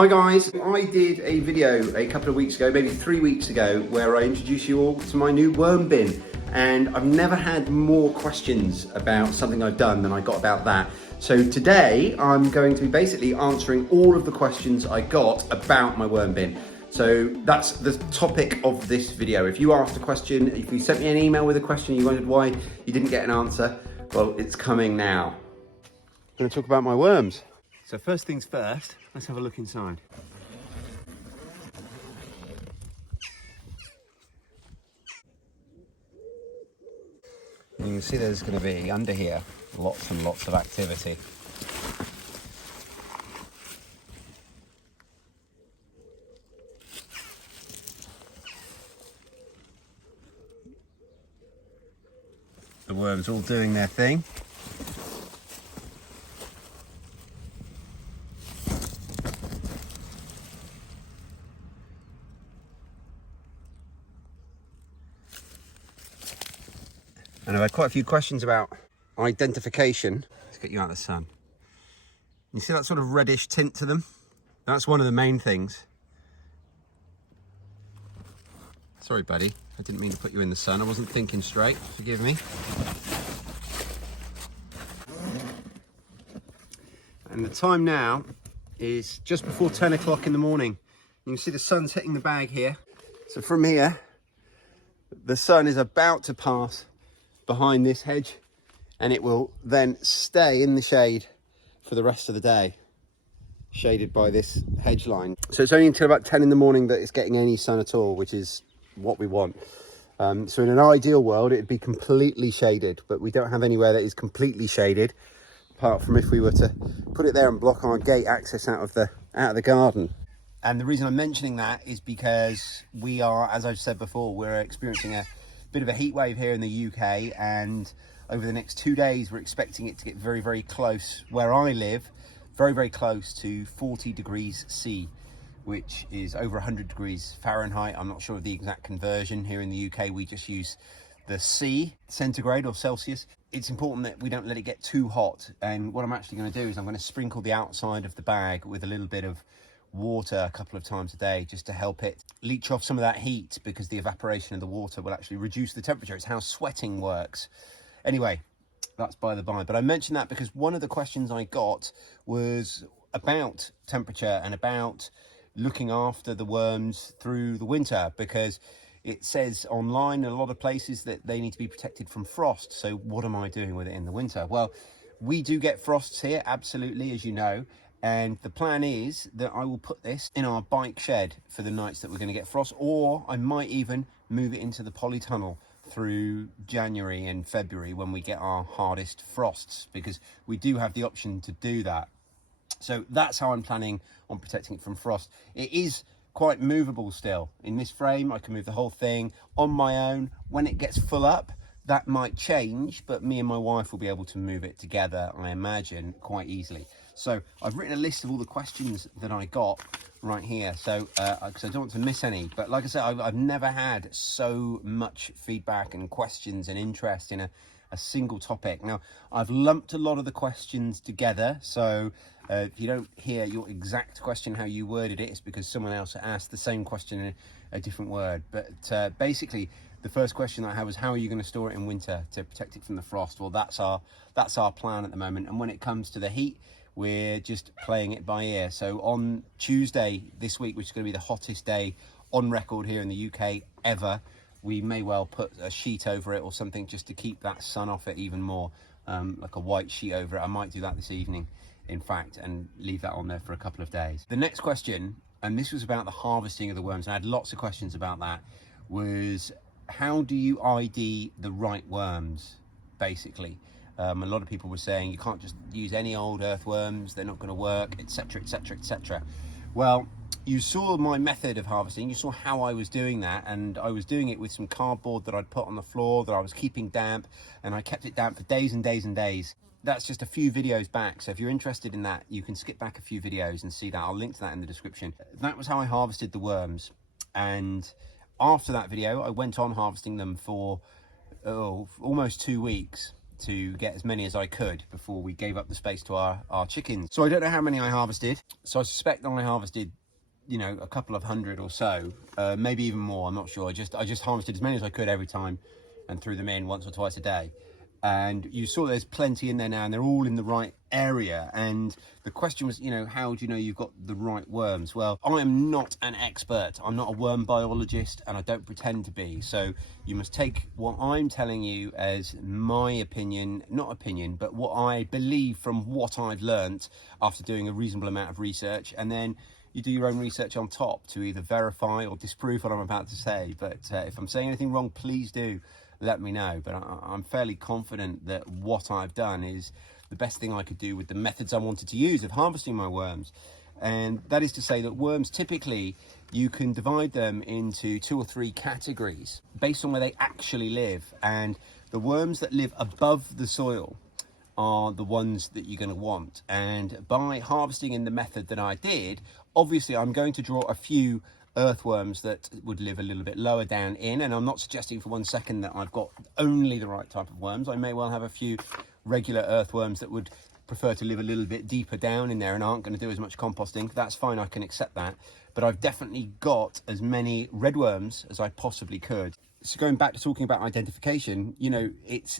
Hi guys, I did a video a couple of weeks ago, maybe 3 weeks ago, where I introduced you all to my new worm bin, and I've never had more questions about something I've done than I got about that. So today I'm going to be basically answering all of the questions I got about my worm bin. So that's the topic of this video. If you asked a question, if you sent me an email with a question, you wondered why you didn't get an answer, well, it's coming now. I'm going to talk about my worms. So first things first, let's have a look inside. You can see there's going to be, under here, lots and lots of activity. The worms all doing their thing. And I've had quite a few questions about identification. Let's get you out of the sun. You see that sort of reddish tint to them? That's one of the main things. Sorry, buddy. I didn't mean to put you in the sun. I wasn't thinking straight. Forgive me. And the time now is just before 10 o'clock in the morning. You can see the sun's hitting the bag here. So from here, the sun is about to pass behind this hedge, and it will then stay in the shade for the rest of the day, shaded by this hedge line. So it's only until about 10 in the morning that it's getting any sun at all, which is what we want. So in an ideal world, it'd be completely shaded, but we don't have anywhere that is completely shaded, apart from if we were to put it there and block our gate access out of the garden. And the reason I'm mentioning that is because we are, as I've said before, we're experiencing a bit of a heat wave here in the UK, and over the next 2 days we're expecting it to get very, very close where I live, very, very close to 40 degrees C, which is over 100 degrees Fahrenheit. I'm not sure of the exact conversion. Here in the UK we just use the C, centigrade or Celsius. It's important that we don't let it get too hot, and what I'm actually going to do is I'm going to sprinkle the outside of the bag with a little bit of water a couple of times a day, just to help it leach off some of that heat, because the evaporation of the water will actually reduce the temperature. It's how sweating works. Anyway, that's by the by. But I mentioned that because one of the questions I got was about temperature and about looking after the worms through the winter, because it says online in a lot of places that they need to be protected from frost. So what am I doing with it in the winter? Well, we do get frosts here, absolutely, as you know. And the plan is that I will put this in our bike shed for the nights that we're going to get frost, or I might even move it into the polytunnel through January and February when we get our hardest frosts, because we do have the option to do that. So that's how I'm planning on protecting it from frost. It is quite movable still. In this frame, I can move the whole thing on my own. When it gets full up, that might change, but me and my wife will be able to move it together, I imagine, quite easily. So I've written a list of all the questions that I got right here, so because I don't want to miss any. But like I said, I've never had so much feedback and questions and interest in a single topic. Now, I've lumped a lot of the questions together, so if you don't hear your exact question how you worded it, it's because someone else asked the same question in a different word. But basically, the first question I had was, how are you going to store it in winter to protect it from the frost? Well, that's our plan at the moment. And when it comes to the heat, we're just playing it by ear. So on Tuesday this week, which is going to be the hottest day on record here in the UK ever, we may well put a sheet over it or something just to keep that sun off it even more, like a white sheet over it. I might do that this evening, in fact, and leave that on there for a couple of days. The next question, and this was about the harvesting of the worms, and I had lots of questions about that, was how do you ID the right worms, basically? A lot of people were saying you can't just use any old earthworms, they're not going to work, etc, etc, etc. Well, you saw my method of harvesting, you saw how I was doing that, and I was doing it with some cardboard that I'd put on the floor that I was keeping damp, and I kept it damp for days and days and days. That's just a few videos back, so if you're interested in that, you can skip back a few videos and see that. I'll link to that in the description. That was how I harvested the worms, and after that video I went on harvesting them for almost 2 weeks. to get as many as I could before we gave up the space to our chickens. So I don't know how many I harvested. So I suspect that I harvested, you know, a couple of hundred or so, maybe even more, I'm not sure. I just harvested as many as I could every time and threw them in once or twice a day. And you saw there's plenty in there now, and they're all in the right area. And the question was, you know, how do you know you've got the right worms? Well, I am not an expert. I'm not a worm biologist, and I don't pretend to be. So you must take what I'm telling you as my opinion, not opinion, but what I believe from what I've learnt after doing a reasonable amount of research. And then you do your own research on top to either verify or disprove what I'm about to say. But if I'm saying anything wrong, please do let me know. But I'm fairly confident that what I've done is the best thing I could do with the methods I wanted to use of harvesting my worms. And that is to say that worms, typically you can divide them into 2 or 3 categories based on where they actually live. And the worms that live above the soil are the ones that you're going to want. And by harvesting in the method that I did, obviously I'm going to draw a few earthworms that would live a little bit lower down in, and I'm not suggesting for one second that I've got only the right type of worms. I may well have a few regular earthworms that would prefer to live a little bit deeper down in there and aren't going to do as much composting. That's fine, I can accept that. But I've definitely got as many red worms as I possibly could. So going back to talking about identification, you know,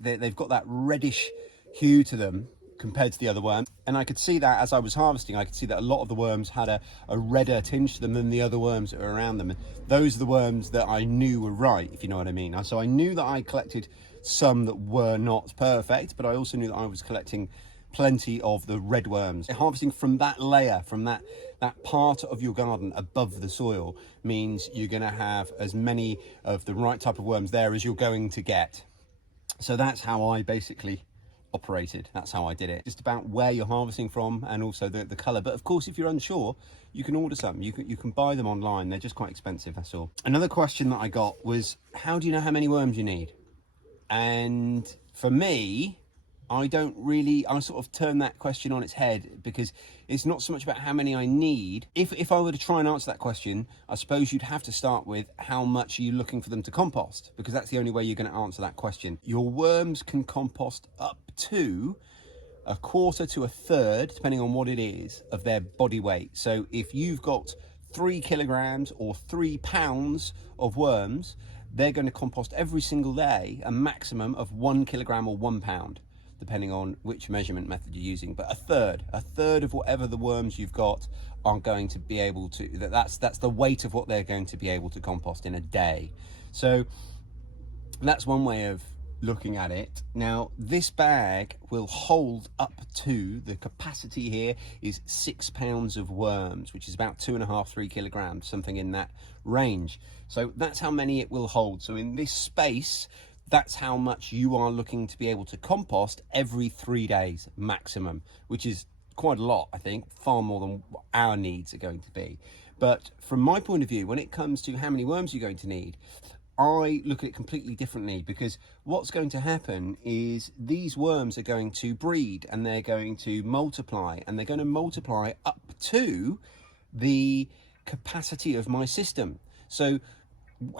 they've got that reddish hue to them compared to the other worms, and I could see that as I was harvesting. I could see that a lot of the worms had a redder tinge to them than the other worms that were around them, and those are the worms that I knew were right, if you know what I mean. So I knew that I collected some that were not perfect, but I also knew that I was collecting plenty of the red worms. Harvesting from that layer, from that part of your garden above the soil, means you're going to have as many of the right type of worms there as you're going to get. So that's how I basically operated. That's how I did it. Just about where you're harvesting from, and also the color. But of course, if you're unsure, you can order some. You can buy them online. They're just quite expensive, that's all. Another question that I got was, how do you know how many worms you need? And for me, I sort of turn that question on its head, because it's not so much about how many I need. If I were to try and answer that question, I suppose you'd have to start with how much are you looking for them to compost, because that's the only way you're going to answer that question. Your worms can compost up to 1/4 to 1/3, depending on what it is, of their body weight. So if you've got 3 kilograms or 3 pounds of worms, they're going to compost every single day a maximum of 1 kilogram or 1 pound, depending on which measurement method you're using. But a third of whatever the worms you've got are going to be able to, that's the weight of what they're going to be able to compost in a day. So that's one way of looking at it. Now, this bag will hold up to, the capacity here is 6 pounds of worms, which is about 2.5-3 kilograms, something in that range. So that's how many it will hold. So in this space, that's how much you are looking to be able to compost every 3 days maximum, which is quite a lot, I think, far more than what our needs are going to be. But from my point of view, when it comes to how many worms you're going to need, I look at it completely differently, because what's going to happen is these worms are going to breed and they're going to multiply, and they're going to multiply up to the capacity of my system. So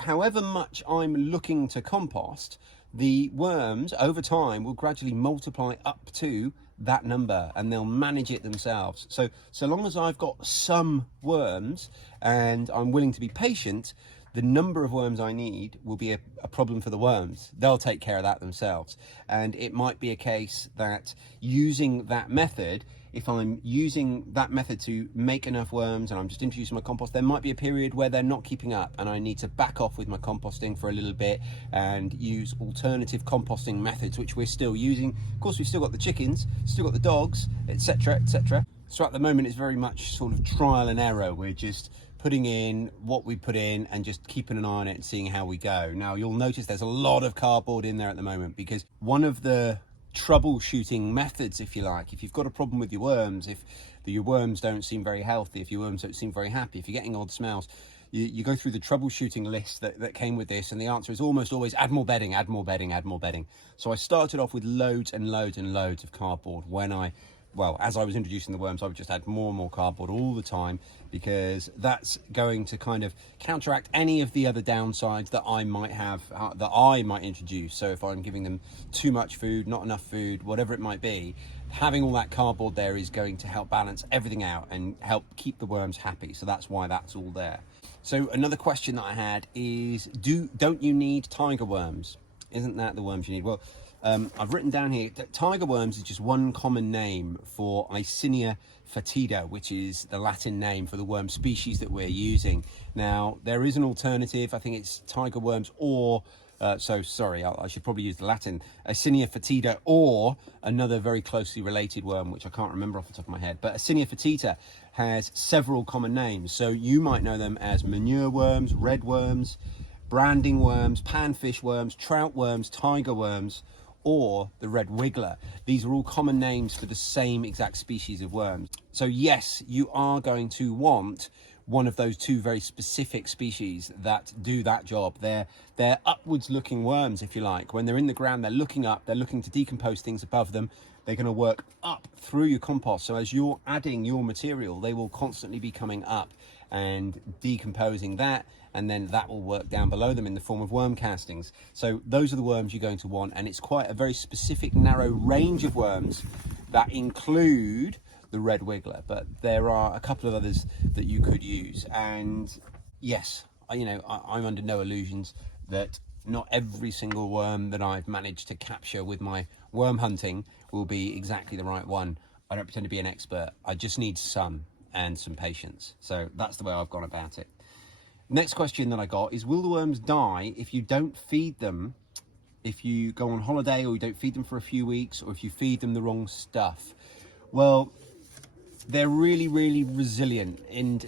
however much I'm looking to compost, the worms over time will gradually multiply up to that number, and they'll manage it themselves. So long as I've got some worms and I'm willing to be patient, the number of worms I need will be a problem for the worms. They'll take care of that themselves. And it might be a case that using that method, if I'm using that method to make enough worms and I'm just introducing my compost, there might be a period where they're not keeping up and I need to back off with my composting for a little bit and use alternative composting methods, which we're still using. Of course, we've still got the chickens, still got the dogs, etc., etc. So at the moment, it's very much sort of trial and error. We're just putting in what we put in and just keeping an eye on it and seeing how we go. Now, you'll notice there's a lot of cardboard in there at the moment, because one of the troubleshooting methods, if you like, if you've got a problem with your worms, if your worms don't seem very healthy, if your worms don't seem very happy, if you're getting odd smells, you go through the troubleshooting list that came with this, and the answer is almost always add more bedding, add more bedding, add more bedding. So I started off with loads and loads and loads of cardboard when I well, as I was introducing the worms, I would just add more and more cardboard all the time, because that's going to kind of counteract any of the other downsides that I might have, that I might introduce. So if I'm giving them too much food, not enough food, whatever it might be, having all that cardboard there is going to help balance everything out and help keep the worms happy. So that's why that's all there. So another question that I had is, don't you need tiger worms? Isn't that the worms you need? Well, I've written down here that tiger worms is just one common name for Icinia fetida, which is the Latin name for the worm species that we're using. Now, there is an alternative. I think it's tiger worms or, I should probably use the Latin, Icinia fetida, or another very closely related worm, which I can't remember off the top of my head. But Icinia fetida has several common names. So you might know them as manure worms, red worms, branding worms, panfish worms, trout worms, tiger worms, or the red wiggler. These are all common names for the same exact species of worms. So yes, you are going to want one of those two very specific species that do that job. They're upwards looking worms, if you like. When they're in the ground, they're looking up, they're looking to decompose things above them. They're going to work up through your compost. So as you're adding your material, they will constantly be coming up and decomposing that, and then that will work down below them in the form of worm castings. So those are the worms you're going to want, and it's quite a very specific, narrow range of worms that include the red wiggler, but there are a couple of others that you could use. And yes, I'm under no illusions that not every single worm that I've managed to capture with my worm hunting will be exactly the right one. I don't pretend to be an expert. I just need some and some patience. So that's the way I've gone about it. Next question that I got is, will the worms die if you don't feed them, if you go on holiday or you don't feed them for a few weeks, or if you feed them the wrong stuff? Well, they're really, really resilient, and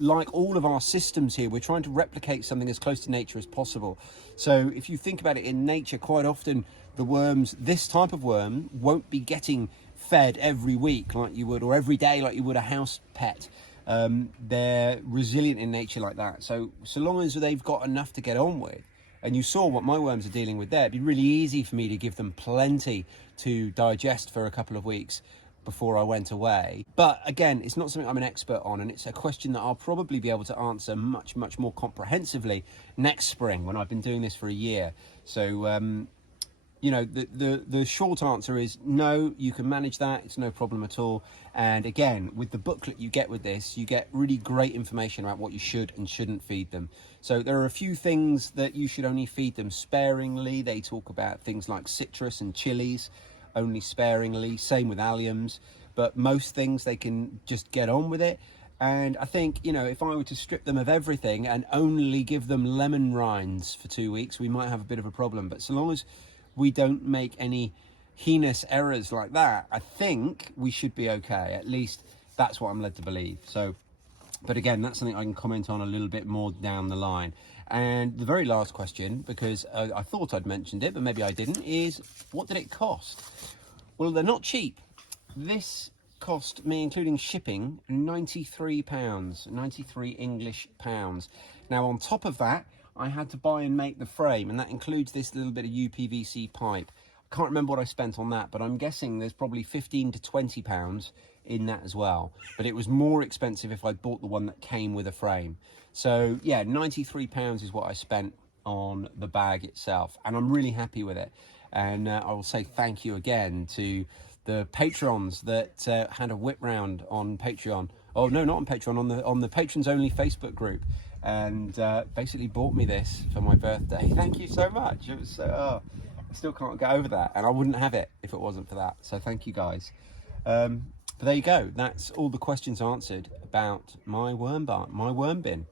like all of our systems here, we're trying to replicate something as close to nature as possible. So if you think about it, in nature, quite often the worms, this type of worm, won't be getting fed every week like you would, or every day like you would a house pet. They're resilient in nature like that. So long as they've got enough to get on with, and you saw what my worms are dealing with there, it'd be really easy for me to give them plenty to digest for a couple of weeks before I went away. But again, it's not something I'm an expert on, and it's a question that I'll probably be able to answer much, much more comprehensively next spring, when I've been doing this for a year. So the short answer is no, you can manage that. It's no problem at all. And again, with the booklet you get with this, you get really great information about what you should and shouldn't feed them. So there are a few things that you should only feed them sparingly. They talk about things like citrus and chilies, only sparingly. Same with alliums. But most things they can just get on with it. And I think, if I were to strip them of everything and only give them lemon rinds for 2 weeks, we might have a bit of a problem. But so long as we don't make any heinous errors like that, I think we should be okay. At least that's what I'm led to believe. So, but again, that's something I can comment on a little bit more down the line. And the very last question, because I thought I'd mentioned it, but maybe I didn't, is what did it cost? Well, they're not cheap. This cost me, including shipping, £93, 93 English pounds. Now, on top of that, I had to buy and make the frame, and that includes this little bit of UPVC pipe. I can't remember what I spent on that, but I'm guessing there's probably 15 to 20 pounds in that as well. But it was more expensive if I bought the one that came with a frame. So yeah, £93 is what I spent on the bag itself, and I'm really happy with it. And I will say thank you again to the patrons that had a whip round on Patreon. Oh no, not on Patreon, on the patrons only Facebook group, and basically bought me this for my birthday. Thank you so much. It was I still can't get over that, and I wouldn't have it if it wasn't for that. So thank you guys. But there you go. That's all the questions answered about my worm bin.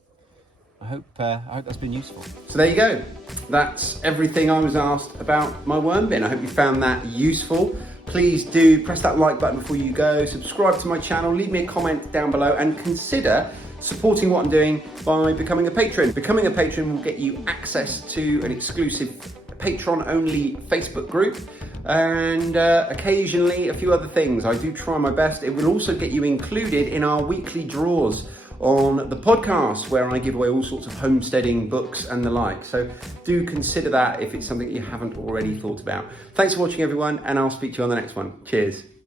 I hope that's been useful. So there you go. That's everything I was asked about my worm bin. I hope you found that useful. Please do press that like button before you go, subscribe to my channel, leave me a comment down below, and consider supporting what I'm doing by becoming a patron. Becoming a patron will get you access to an exclusive patron-only Facebook group, and occasionally a few other things. I do try my best. It will also get you included in our weekly draws on the podcast, where I give away all sorts of homesteading books and the like. So do consider that if it's something you haven't already thought about. Thanks for watching, everyone, and I'll speak to you on the next one. Cheers.